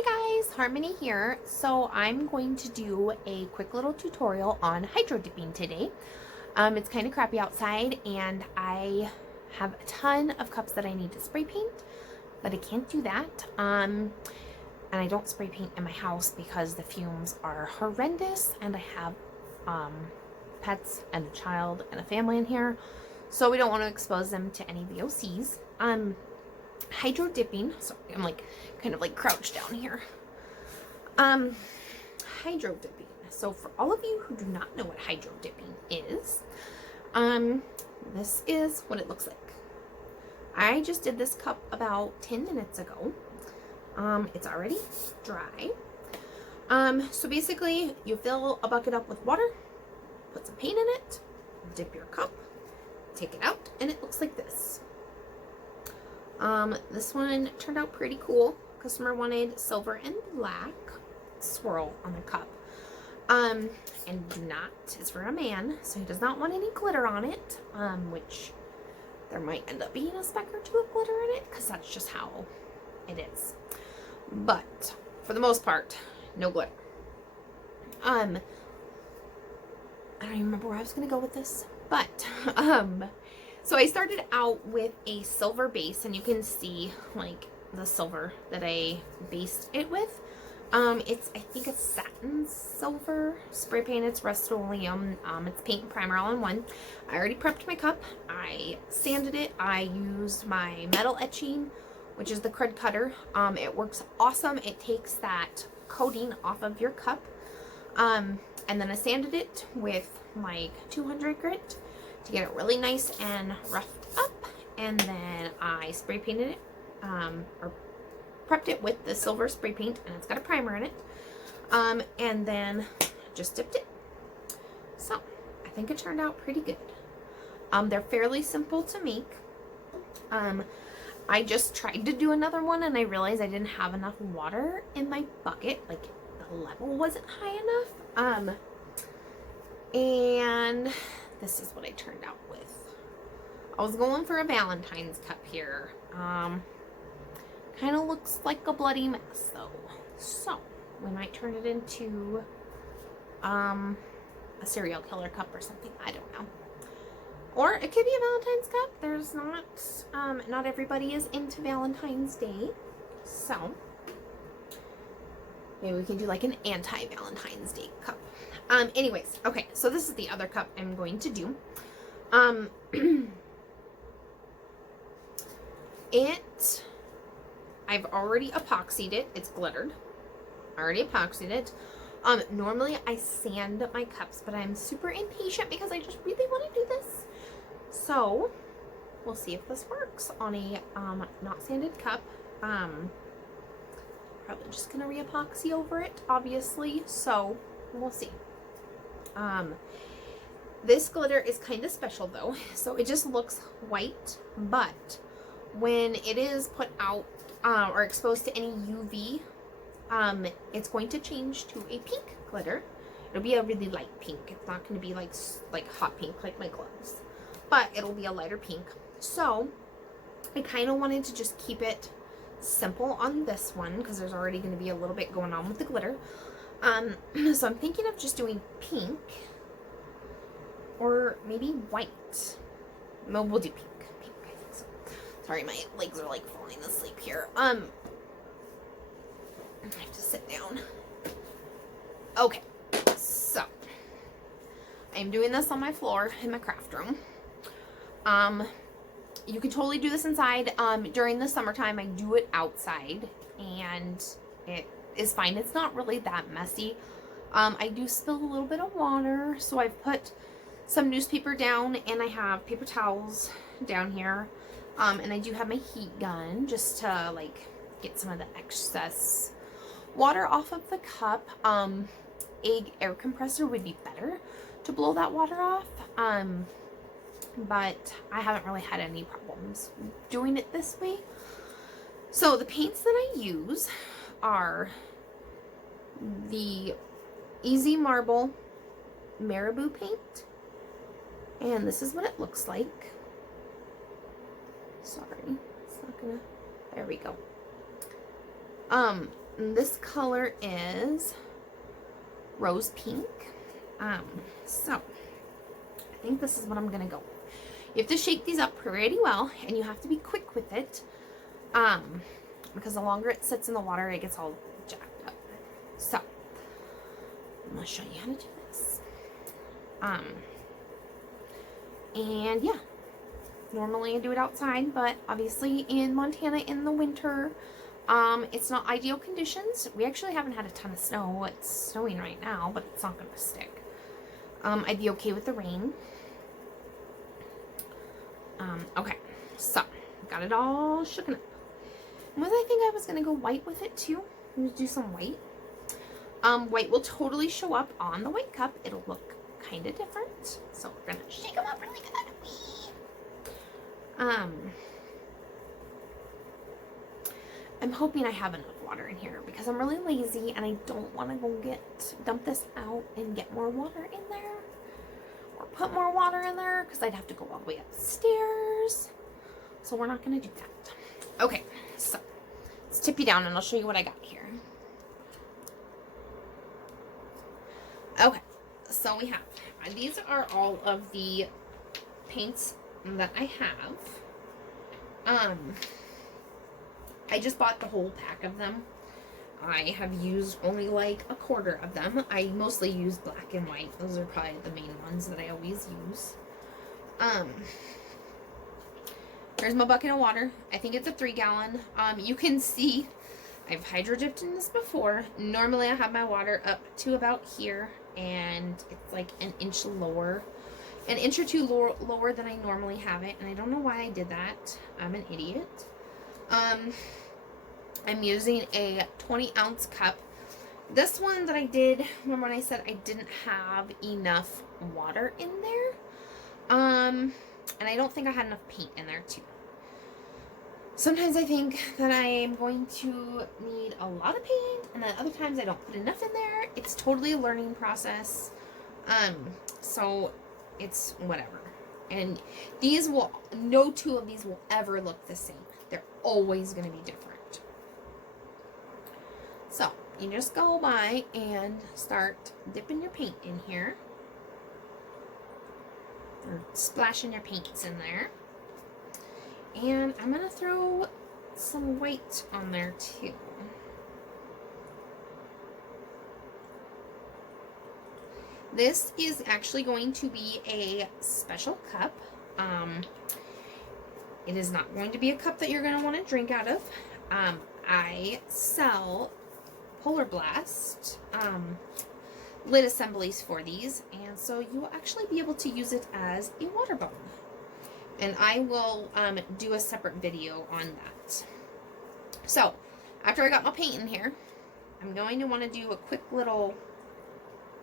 Hi guys, Harmony here. So I'm going to do a quick little tutorial on hydro dipping today. It's kind of crappy outside and I have a ton of cups that I need to spray paint, but I can't do that. And I don't spray paint in my house because the fumes are horrendous and I have pets and a child and a family in here. So we don't want to expose them to any VOCs. Hydro dipping, sorry, I'm like kind of like crouched down here. Hydro dipping. So for all of you who do not know what hydro dipping is, this is what it looks like. I just did this cup about 10 minutes ago. It's already dry. So basically you fill a bucket up with water, put some paint in it, dip your cup, take it out, and it looks like this. This one turned out pretty cool. Customer wanted silver and black swirl on the cup. And do not, it's for a man, so he does not want any glitter on it, which there might end up being a speck or two of glitter in it, because that's just how it is. But, for the most part, no glitter. I don't even remember where I was going to go with this, but, so I started out with a silver base, and you can see, like, the silver that I based it with. I think it's satin silver spray paint. It's Rust-Oleum. It's paint and primer all in one. I already prepped my cup. I sanded it. I used my metal etching, which is the crud cutter. It works awesome. It takes that coating off of your cup. And then I sanded it with like 200 grit to get it really nice and roughed up. And then I spray painted it, or prepped it with the silver spray paint, and it's got a primer in it. And then just dipped it. So I think it turned out pretty good. They're fairly simple to make. I just tried to do another one and I realized I didn't have enough water in my bucket. Like the level wasn't high enough. And this is what I turned out with. I was going for a Valentine's cup here. Kind of looks like a bloody mess though. So we might turn it into a serial killer cup or something. I don't know. Or it could be a Valentine's cup. There's not everybody is into Valentine's Day. So maybe we can do like an anti-Valentine's Day cup. Anyways, okay, so this is the other cup I'm going to do. I've already epoxied it. It's glittered. I already epoxied it. Normally I sand my cups, but I'm super impatient because I just really want to do this. So we'll see if this works on a not sanded cup. Probably just gonna re-epoxy over it, obviously. So we'll see. This glitter is kind of special though, so it just looks white, but when it is put out or exposed to any UV, it's going to change to a pink glitter. It'll be a really light pink. It's not going to be like hot pink like my gloves, but it'll be a lighter pink. So I kind of wanted to just keep it simple on this one because there's already going to be a little bit going on with the glitter. So I'm thinking of just doing pink or maybe white. No, we'll do pink. I think so. Sorry, my legs are like falling asleep here. I have to sit down. Okay, so I'm doing this on my floor in my craft room. You can totally do this inside. During the summertime, I do it outside, and it is fine. It's not really that messy. I do spill a little bit of water, so I've put some newspaper down, and I have paper towels down here. And I do have my heat gun just to like get some of the excess water off of the cup. A air compressor would be better to blow that water off. But I haven't really had any problems doing it this way. So the paints that I use are the Easy Marble Marabou paint. And this is what it looks like. Sorry, it's not gonna, there we go. This color is rose pink. So I think this is what I'm gonna go with. You have to shake these up pretty well, and you have to be quick with it, because the longer it sits in the water, it gets all jacked up. So I'm gonna show you how to do this. And yeah, normally I do it outside, but obviously in Montana in the winter, it's not ideal conditions. We actually haven't had a ton of snow. It's snowing right now, but it's not going to stick. I'd be okay with the rain. Okay, so got it all shooken up. I think I was going to go white with it too. I'm going to do some white. White will totally show up on the white cup. It'll look kind of different. So we're going to shake them up really good. I'm hoping I have enough water in here because I'm really lazy and I don't want to go dump this out and get more water in there or put more water in there because I'd have to go all the way upstairs. So we're not going to do that. Okay, so let's tip you down and I'll show you what I got here. Okay, so we have, these are all of the paints that I have. I just bought the whole pack of them. I have used only like a quarter of them. I mostly use black and white. Those are probably the main ones that I always use. Here's my bucket of water. I think it's a 3-gallon. You can see I've hydro dipped in this before. Normally I have my water up to about here, and it's like an inch lower. An inch or two lower than I normally have it, and I don't know why I did that. I'm an idiot. I'm using a 20-ounce cup. This one that I did, remember when I said I didn't have enough water in there? And I don't think I had enough paint in there too. Sometimes I think that I am going to need a lot of paint, and then other times I don't put enough in there. It's totally a learning process. So it's whatever. And these will, no two of these will ever look the same. They're always going to be different. So you just go by and start dipping your paint in here. Or splashing your paints in there. And I'm going to throw some white on there too. This is actually going to be a special cup. It is not going to be a cup that you're going to want to drink out of. I sell Polar Blast lid assemblies for these, and so you will actually be able to use it as a water bottle. And I will do a separate video on that. So, after I got my paint in here, I'm going to want to do a quick little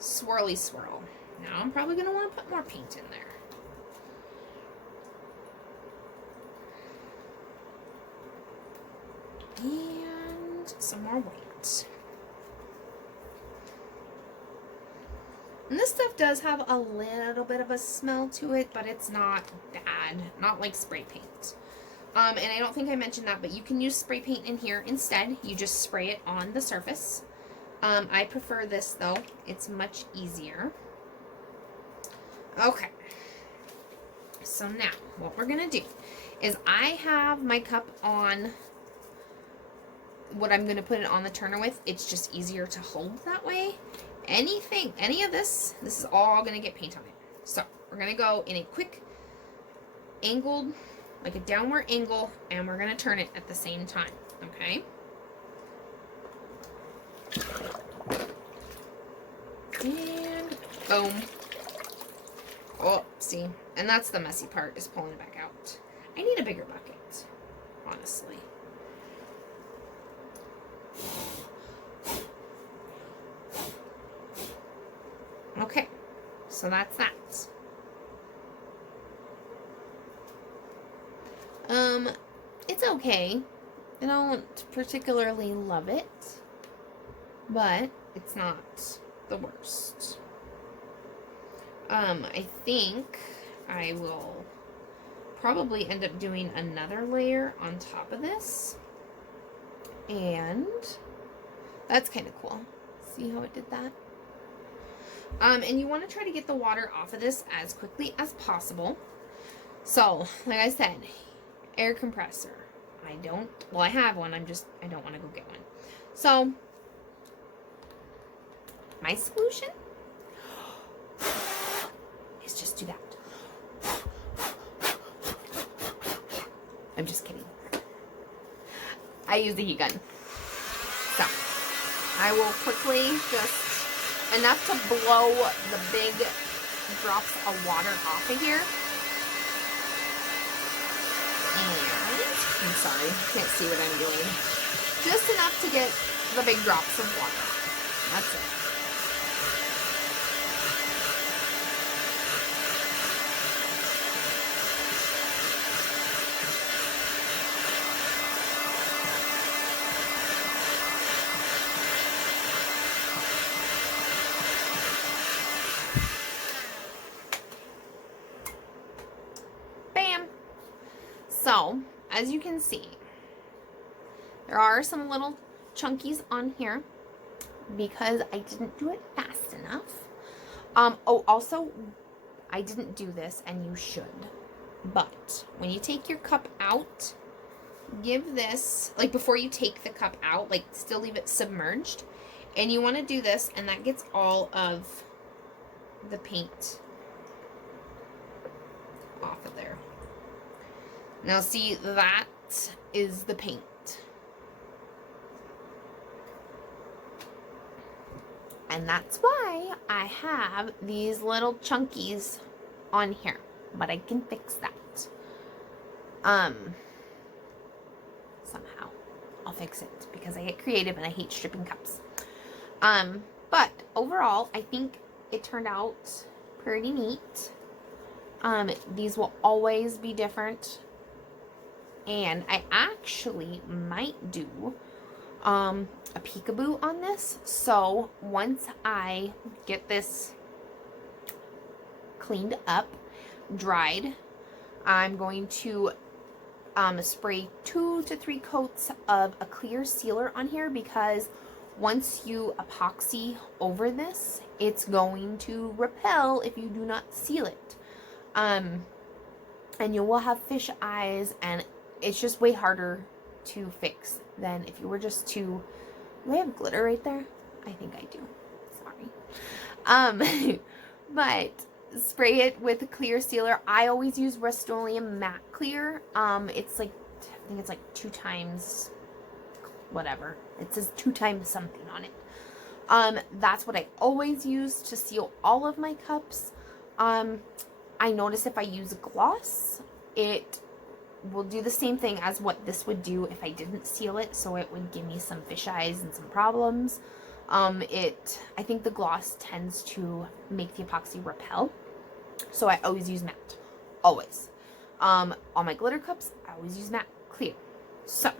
swirly swirl. Now I'm probably going to want to put more paint in there. And some more white. And this stuff does have a little bit of a smell to it, but it's not bad. Not like spray paint. And I don't think I mentioned that, but you can use spray paint in here instead. You just spray it on the surface. I prefer this though. It's much easier. Okay. So now, what we're going to do is I have my cup on what I'm going to put it on the turner with. It's just easier to hold that way. Any of this is all going to get paint on it. So, we're going to go in a quick angled, like a downward angle, and we're going to turn it at the same time. Okay? And boom. Oh, see? And that's the messy part, is pulling it back out. I need a bigger bucket, honestly. Okay, so that's that. It's okay. I don't particularly love it, but it's not the worst. I think I will probably end up doing another layer on top of this. And that's kind of cool. See how it did that? And you want to try to get the water off of this as quickly as possible. So, like I said, air compressor. I have one, I don't want to go get one. So, my solution is just do that. I'm just kidding. I use the heat gun. So, I will quickly just, enough to blow the big drops of water off of here. And, I'm sorry, can't see what I'm doing. Just enough to get the big drops of water. That's it. So, as you can see, there are some little chunkies on here because I didn't do it fast enough. Oh, also, I didn't do this, and you should. But when you take your cup out, give this, like before you take the cup out, like still leave it submerged. And you want to do this, and that gets all of the paint off of there. Now see, that is the paint. And that's why I have these little chunkies on here. But I can fix that. Somehow. I'll fix it because I get creative and I hate stripping cups. But overall, I think it turned out pretty neat. These will always be different. And I actually might do a peekaboo on this. So once I get this cleaned up, dried, I'm going to spray 2 to 3 coats of a clear sealer on here, because once you epoxy over this, it's going to repel if you do not seal it. And you will have fish eyes, and it's just way harder to fix than if you were just to... Do I have glitter right there? I think I do. Sorry. But spray it with a clear sealer. I always use Rust-Oleum matte clear. It's like, I think it's like 2 times whatever. It says 2 times something on it. That's what I always use to seal all of my cups. I notice if I use I it will do the same thing as what this would do if I didn't seal it, so it would give me some fish eyes and some problems. I think the gloss tends to make the epoxy repel, so I always use matte, always. On my glitter cups, I always use matte clear. So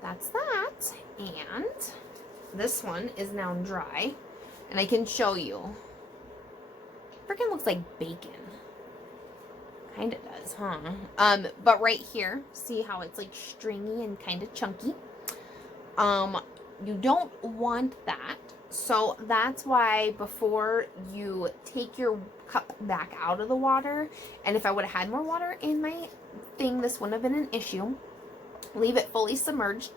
that's that, and this one is now dry, and I can show you. Freaking looks like bacon. Kind of does, huh? But right here, see how it's like stringy and kind of chunky? You don't want that. So that's why before you take your cup back out of the water, and if I would have had more water in my thing, this wouldn't have been an issue. Leave it fully submerged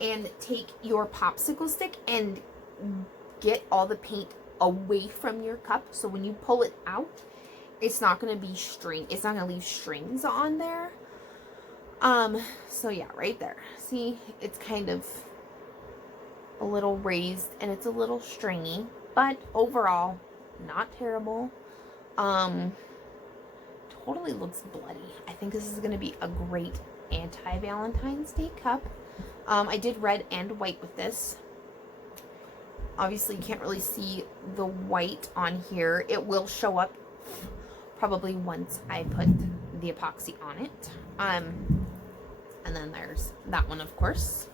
and take your popsicle stick and get all the paint away from your cup. So when you pull it out, it's not going to be it's not going to leave strings on there. So yeah, right there. See, it's kind of a little raised and it's a little stringy, but overall, not terrible. Totally looks bloody. I think this is going to be a great anti-Valentine's Day cup. I did red and white with this. Obviously, you can't really see the white on here. It will show up probably once I put the epoxy on it. And then there's that one, of course.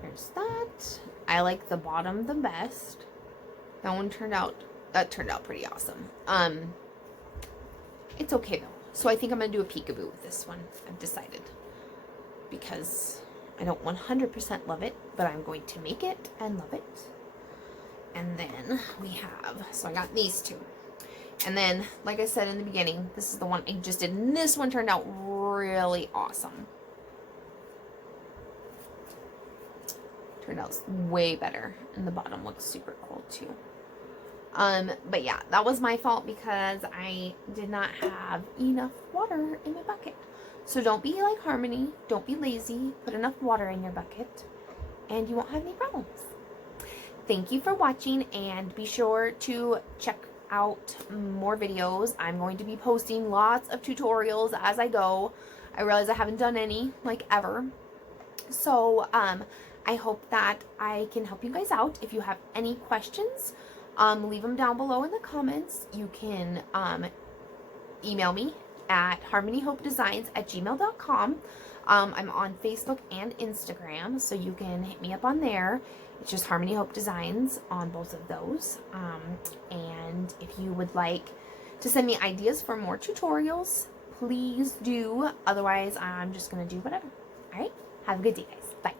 There's that. I like the bottom the best. That turned out pretty awesome. It's okay though. So I think I'm gonna do a peekaboo with this one. I've decided, because I don't 100% love it, but I'm going to make it and love it. And then we have, so I got these two. And then, like I said in the beginning, this is the one I just did, and this one turned out really awesome. Turned out way better, and the bottom looks super cool too. But yeah, that was my fault because I did not have enough water in my bucket. So don't be like Harmony, don't be lazy, put enough water in your bucket, and you won't have any problems. Thank you for watching, and be sure to check out more videos. I'm going to be posting lots of tutorials as I go. I realize I haven't done any, like, ever. So, I hope that I can help you guys out. If you have any questions, leave them down below in the comments. You can email me at harmonyhopedesigns@gmail.com. I'm on Facebook and Instagram, so you can hit me up on there. It's just Harmony Hope Designs on both of those. And if you would like to send me ideas for more tutorials, please do. Otherwise, I'm just going to do whatever. All right? Have a good day, guys. Bye.